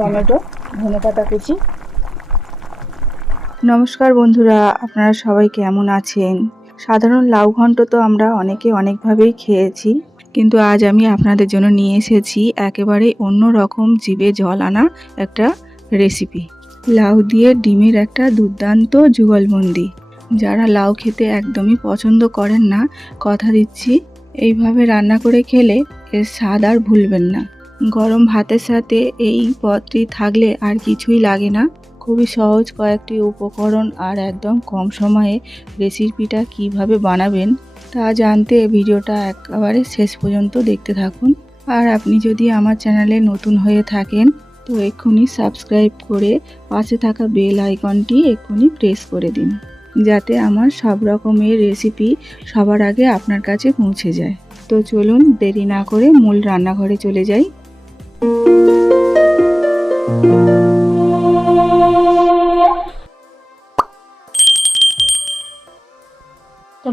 Tomato, ধনে পাতা কুচি। নমস্কার বন্ধুরা, আপনারা সবাই কেমন আছেন? সাধারণ লাউ ঘন্ট তো আমরা অনেকে অনেকভাবেই খেয়েছি, কিন্তু আজ আমি আপনাদের জন্য নিয়ে এসেছি একেবারে অন্য রকম জিভে জল আনা একটা রেসিপি লাউ দিয়ে ডিমের একটা দুর্দান্ত যুগলবন্দি। যারা লাউ খেতে একদমই পছন্দ করেন না, কথা দিচ্ছি, এইভাবে রান্না করে খেলে এর স্বাদ আর ভুলবেন না। গরম ভাতের সাথে এই পদটি থাকলে আর কিছুই লাগে না। খুবই সহজ কয়েকটি উপকরণ আর একদম কম সময়ে রেসিপিটা কীভাবে বানাবেন তা জানতে ভিডিওটা একেবারে শেষ পর্যন্ত দেখতে থাকুন। আর আপনি যদি আমার চ্যানেলে নতুন হয়ে থাকেন, তো এক্ষুনি সাবস্ক্রাইব করে পাশে থাকা বেল আইকনটি এক্ষুনি প্রেস করে দিন, যাতে আমার সব রকমের রেসিপি সবার আগে আপনার কাছে পৌঁছে যায়। তো চলুন দেরি না করে মূল রান্নাঘরে চলে যাই। তো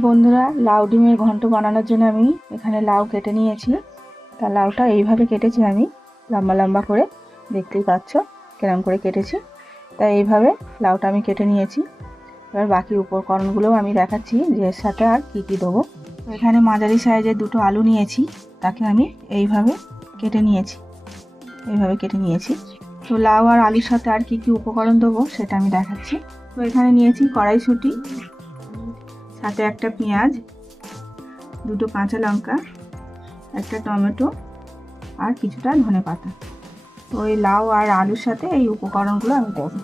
বন্ধুরা, লাউ ডিমের ঘন্ট বানানোর জন্য আমি এখানে লাউ কেটে নিয়েছি। তা লাউটা এইভাবে কেটেছি আমি, লম্বা লম্বা করে। দেখতেই পাচ্ছ কেরম করে কেটেছি। তাই এইভাবে লাউটা আমি কেটে নিয়েছি। এবার বাকি উপকরণগুলোও আমি দেখাচ্ছি যে এর সাথে আর কী কী দেবো। এখানে মাঝারি সাইজের দুটো আলু নিয়েছি, তাকে আমি এইভাবে কেটে নিয়েছি। এইভাবে কেটে নিয়েছি। তো লাউ আর আলুর সাথে আর কী কী উপকরণ দেবো সেটা আমি দেখাচ্ছি। তো এখানে নিয়েছি কড়াইশুঁটি, সাথে একটা পেঁয়াজ, দুটো কাঁচা লঙ্কা, একটা টমেটো আর কিছুটা ধনে পাতা। তো এই লাউ আর আলুর সাথে এই উপকরণগুলো আমি দেবো।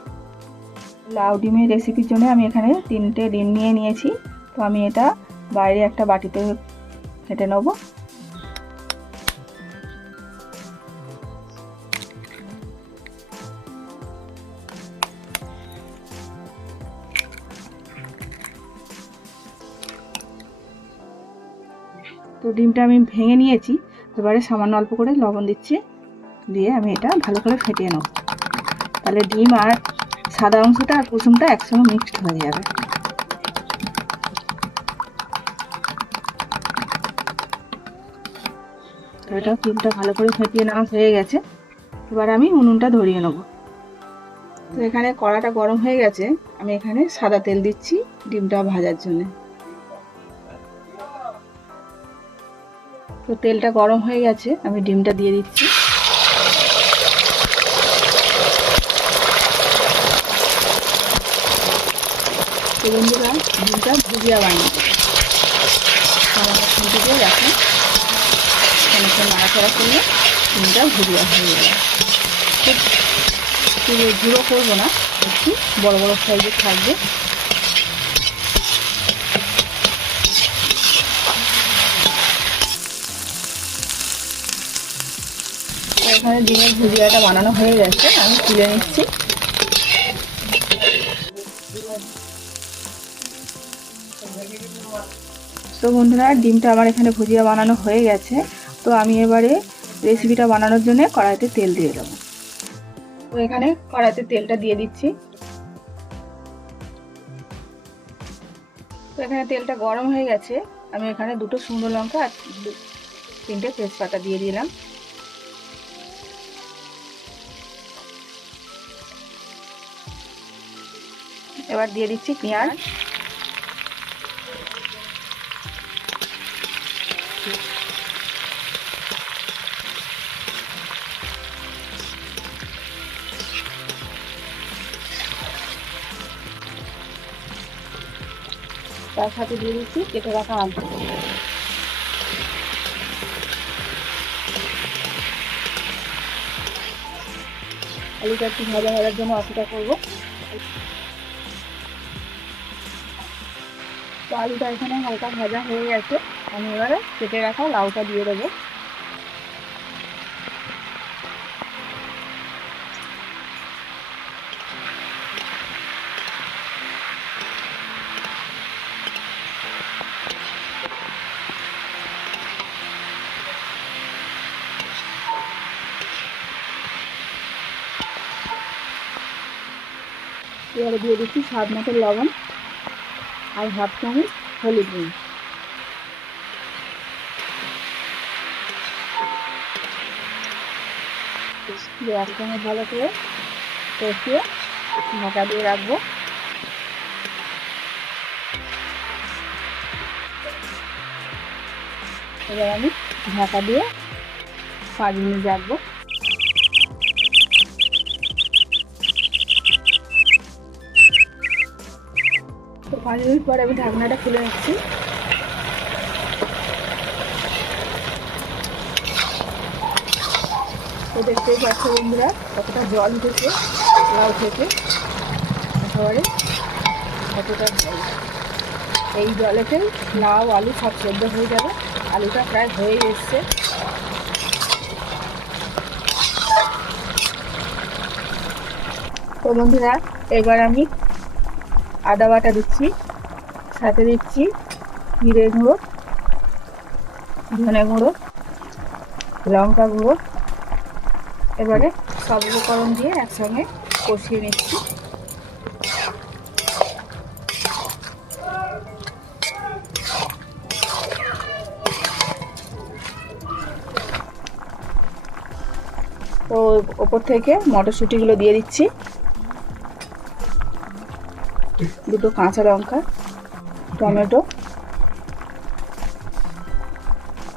লাউ ডিমের রেসিপির জন্য আমি এখানে তিনটে ডিম নিয়ে নিয়েছি। তো আমি এটা বাইরে একটা বাটিতে ফেটে নেব। তো ডিমটা আমি ভেঙে নিয়েছি। এবারে সামান্য অল্প করে লবণ দিচ্ছি। দিয়ে আমি এটা ভালো করে ফেটিয়ে নেব। তাহলে ডিম আর সাদা অংশটা আর কুসুমটা একসঙ্গে মিক্সড হয়ে যাবে। এটা ডিমটা ভালো করে ফেটিয়ে নেওয়া হয়ে গেছে। এবার আমি উনুনটা ধরিয়ে নেব। তো এখানে কড়াটা গরম হয়ে গেছে। আমি এখানে সাদা তেল দিচ্ছি ডিমটা ভাজার জন্যে। তো তেলটা গরম হয়ে গেছে, আমি ডিমটা দিয়ে দিচ্ছি। তো বন্ধুরা, ডিমটা ভুজিয়া বানিয়ে দিয়ে দেখেন অনেকটা নাড়াচাড়া করলে ডিমটা ভুজিয়া হয়ে যাবে। খুব ঝুড়ো করব না, একটু বড় বড় সাইজের থাকবে। এখানে ডিমের ভুজিয়াটা বানানো হয়ে গেছে, আমি তুলে নিচ্ছি। তো বন্ধুরা, ডিমটা আমার এখানে ভুজিয়া বানানো হয়ে গেছে। তো আমি এবারে রেসিপিটা বানানোর জন্য কড়াইতে তেল দিয়ে দেবো। তো এখানে কড়াইতে তেলটা দিয়ে দিচ্ছি। তো এখানে তেলটা গরম হয়ে গেছে। আমি এখানে দুটো শুকনো লঙ্কা আর তিনটে তেজপাতা দিয়ে দিলাম। এবার দিয়ে দিচ্ছি পেঁয়াজ। তার সাথে দিয়ে দিচ্ছি কেটে রাখা আলু। আলুটা একটু ভাজা ভাজার জন্য অপেক্ষা করব। তো আলুটা এখানে হালকা ভাজা হয়ে গেছে। আমি এবারে কেটে রাখা লাউটা দিয়ে দেবো। এবারে দিয়ে দিচ্ছি স্বাদ মতো লবণ। হাফ চামচ হলুদ গুঁড়ো দিয়ে একসঙ্গে ভালো করে কষিয়ে ঢাকা দিয়ে রাখব। এবার আমি ঢাকা দিয়ে পাঁচ মিনিট রাখব। পাঁচ মিনিট পর আমি ঢাকনাটা খুলে নিচ্ছি তো দেখতেই পাচ্ছ বন্ধুরা, কতটা জল উঠেছে লাউ থেকে একেবারে কতটা জল। এই জলেতেই লাউ, আলু সব সেদ্ধ হয়ে যাবে। আলুটা প্রায় হয়ে এসছে। তো বন্ধুরা, এবার আমি আদা বাটা দিচ্ছি, সাথে দিচ্ছি জিরে গুঁড়ো, ধনে গুঁড়ো, লঙ্কা গুঁড়ো। এবারে সব উপকরণ দিয়ে একসঙ্গে কষিয়ে নিচ্ছি। তো ওপর থেকে মটরশুঁটিগুলো দিয়ে দিচ্ছি। দুটো কাঁচা লঙ্কা, টমেটো,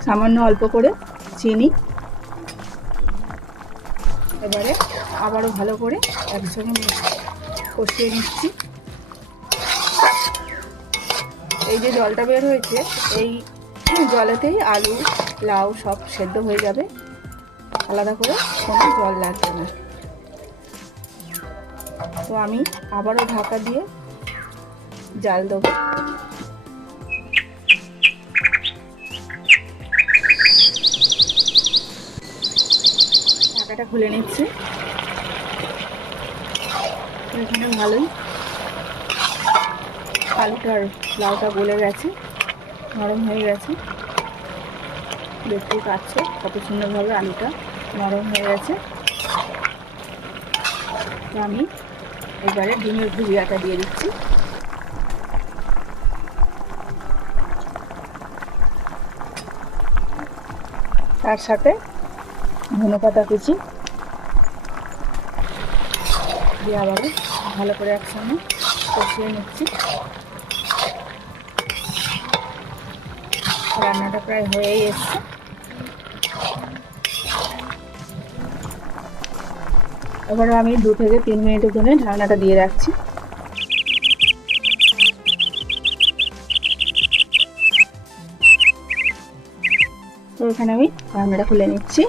সামান্য অল্প করে চিনি। এবারে আবারও ভালো করে একসঙ্গে কষিয়ে নিচ্ছি। এই যে জলটা বের হয়েছে, এই জলেতেই আলু, লাউ সব সেদ্ধ হয়ে যাবে। আলাদা করে কোনো জল লাগবে না। তো আমি আবারও ঢাকা দিয়ে জাল দেবো। ঢাকাটা খুলে নিচ্ছি। এখানে ভালোই আলুটার লাউটা গলে গেছে, নরম হয়ে গেছে। দেখতেই পাচ্ছ কত সুন্দরভাবে আলুটা নরম হয়ে গেছে। আমি এবারে ডিমের ভুজিয়াটা দিয়ে দিচ্ছি। তার সাথে ধনে পাতা কুচি দিয়ে আবারও ভালো করে একসঙ্গে কষিয়ে নিচ্ছি। রান্নাটা প্রায় হয়েই এসছে। এবারে আমি দু থেকে তিন মিনিটের জন্য ঢাকনাটা দিয়ে রাখছি। এখানে আমি ঢাকনাটা খুলে নিচ্ছি।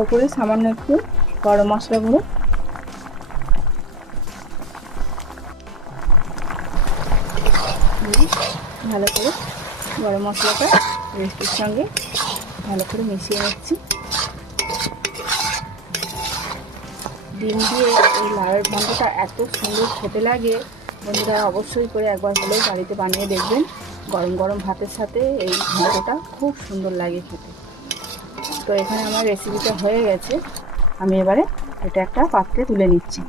ওপরে সামান্য একটু গরম মশলা গুঁড়ো। ভালো করে গরম মশলাটা রেস্টের সঙ্গে ভালো করে মিশিয়ে নিচ্ছি। ডিম দিয়ে এই লাউয়ের ঘন্টটা এত সুন্দর খেতে লাগে। বন্ধুরা অবশ্যই করে একবার হলেও বাড়িতে বানিয়ে দেখবেন। গরম গরম ভাতের সাথে এই ঘন্টটা খুব সুন্দর লাগে খেতে। তো এখানে আমার রেসিপিটা হয়ে গেছে। আমি এবারে এটা একটা পাত্রে তুলে নিচ্ছি।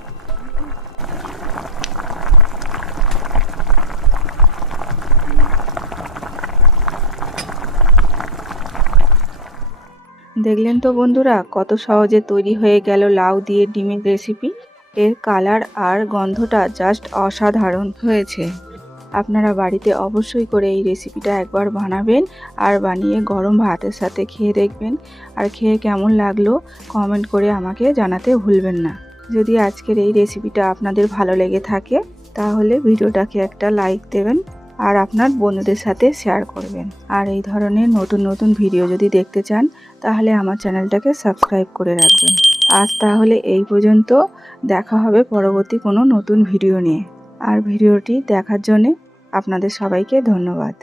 দেখলেন তো বন্ধুরা, কত সহজে তৈরি হয়ে গেল লাউ দিয়ে ডিমের রেসিপি এর কালার আর গন্ধটা জাস্ট অসাধারণ হয়েছে। আপনারা বাড়িতে অবশ্যই করে এই রেসিপিটা একবার বানাবেন আর বানিয়ে গরম ভাতের সাথে খেয়ে দেখবেন। আর খেয়ে কেমন লাগল কমেন্ট করে আমাকে জানাতে ভুলবেন না। যদি আজকের এই রেসিপিটা আপনাদের ভালো লেগে থাকে, তাহলে ভিডিওটাকে একটা লাইক দেবেন আর আপনার বন্ধুদের সাথে শেয়ার করবেন। আর এই ধরনের নতুন নতুন ভিডিও যদি দেখতে চান, তাহলে আমার চ্যানেলটাকে সাবস্ক্রাইব করে রাখবেন। আজ তাহলে এই পর্যন্ত, দেখা হবে পরবর্তী কোনো নতুন ভিডিও নিয়ে। আর ভিডিওটি দেখার জন্যে আপনাদের সবাইকে ধন্যবাদ।